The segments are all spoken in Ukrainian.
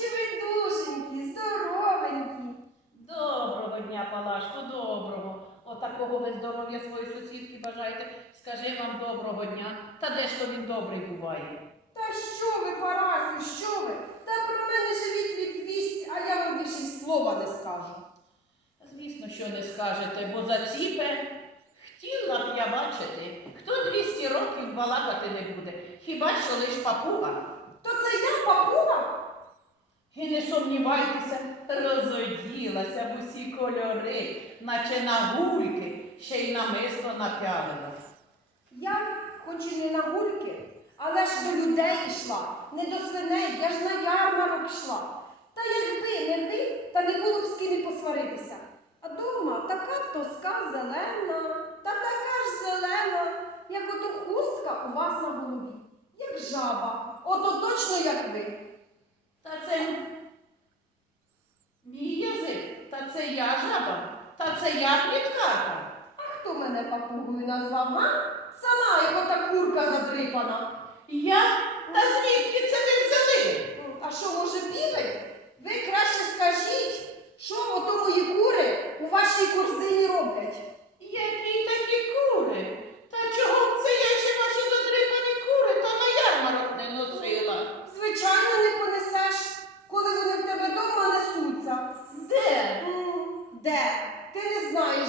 Чи ви здоровенькі? Доброго дня, Палашко, доброго. Отакого ви здоров'я своїй сусідки бажаєте. Скажи вам доброго дня. Та де ж то він добрий буває? Та що ви, Парасю, що ви? Та про мене живіть від вість, а я вам більше й слова не скажу. Звісно, що не скажете, бо заціпе. Хотіла б я бачити, хто 200 років балакати не буде, хіба що лиш папуга. То це я папуга? І не сумнівайтеся, розоділася в усі кольори, наче на гульки, ще й намисто напялилась. Я, хоч і не на гульки, але ж до людей йшла, не до свиней, я ж на ярмарок йшла. Та якби не ви, та не було б з ким і посваритися. А дома така тоска зелена, та така ж зелена, як ото хустка у вас на голові, як жаба, ото точно як ви. Та це та це я жаба, та це я пліткарка. А хто мене папугою назвав, га? Сама, як ота курка задрипана. Я? Та звідки це не взяли? А що, може, півень? Ви краще скажіть, що ото мої кури у вашій корзині роблять? Які такі кури? Та чого б це я ще ваші задрипані кури та на ярмарок не носила? Звичайно, не понесеш, коли вони в тебе дома несуться. Де? М, Де? Ти не знаєш,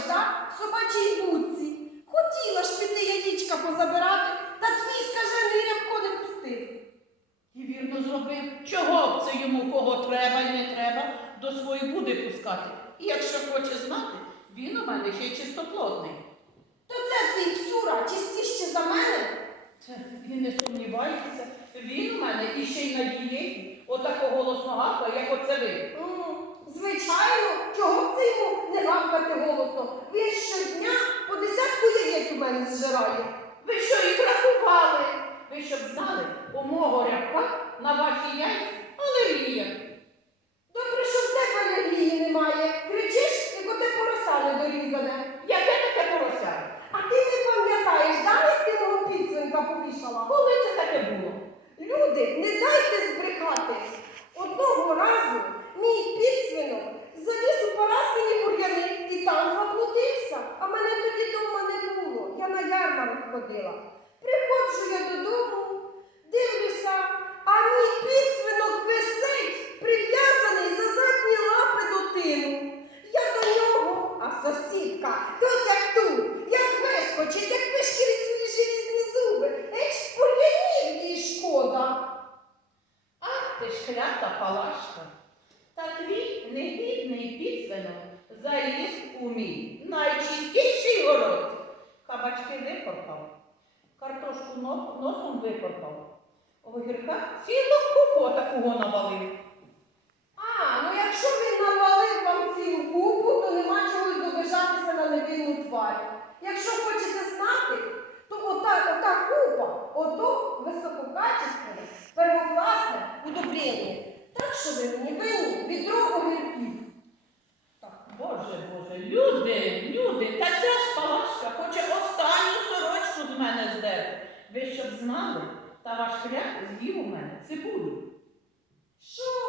так? Будці. Хотіла ж піти яєчка позабирати, та твій скажений рябко не пустив. І вірно зробив. Чого б це йому кого треба і не треба до своєї буди пускати? І якщо хоче знати, він у мене ще й чистоплотний. То це твій псура, чистіше за мене. Це він не сумнівається. Він у мене і ще й на дієті, отакого голосного, як оце ви. М, Звичайно, чого б це йому не гавкати голосно? Він щодня по десятку яєць у мене зжирає. Ви що їх рахували? Ви щоб знали, у мого рябка на ваші яйця алергія. Добре, що в тебе алергії немає. Кричиш, як оте пороса недорізане. Яке таке порося? А ти не пам'ятаєш, да, як ти мого підсвинка повішала? Коли це таке було? Люди, не дайте збрехати. Одного разу мій підсвинок заліз у Параскині бур'яни і там заблудився. А мене тоді дома не було. Я на ходила. Приходжу я додому, дивлюся, а мій підсвинок висить, прив'язаний за задні лапи до тину. Я до нього, а сусідка, тут як тут, як вискочить, як вишкірить свої желізні зуби. Еч, бур'янів їй шкода. Ах ти ж клята палашка. Та твій негідний підсвинок заліз у мій найчистіший город. Кабачки викорпав, Картошку носом викопав. Огірка цілу купу такого навалив. А, ну якщо він навалив вам цілу купу, то нема чого добежатися на невинну тварь. Якщо хочете знати, то отак ота купа, ото висококачественне, первокласне удобрення. у мене здерти. Ви щоб знали, та ваш хляб з'їв у мене цибулю. Що?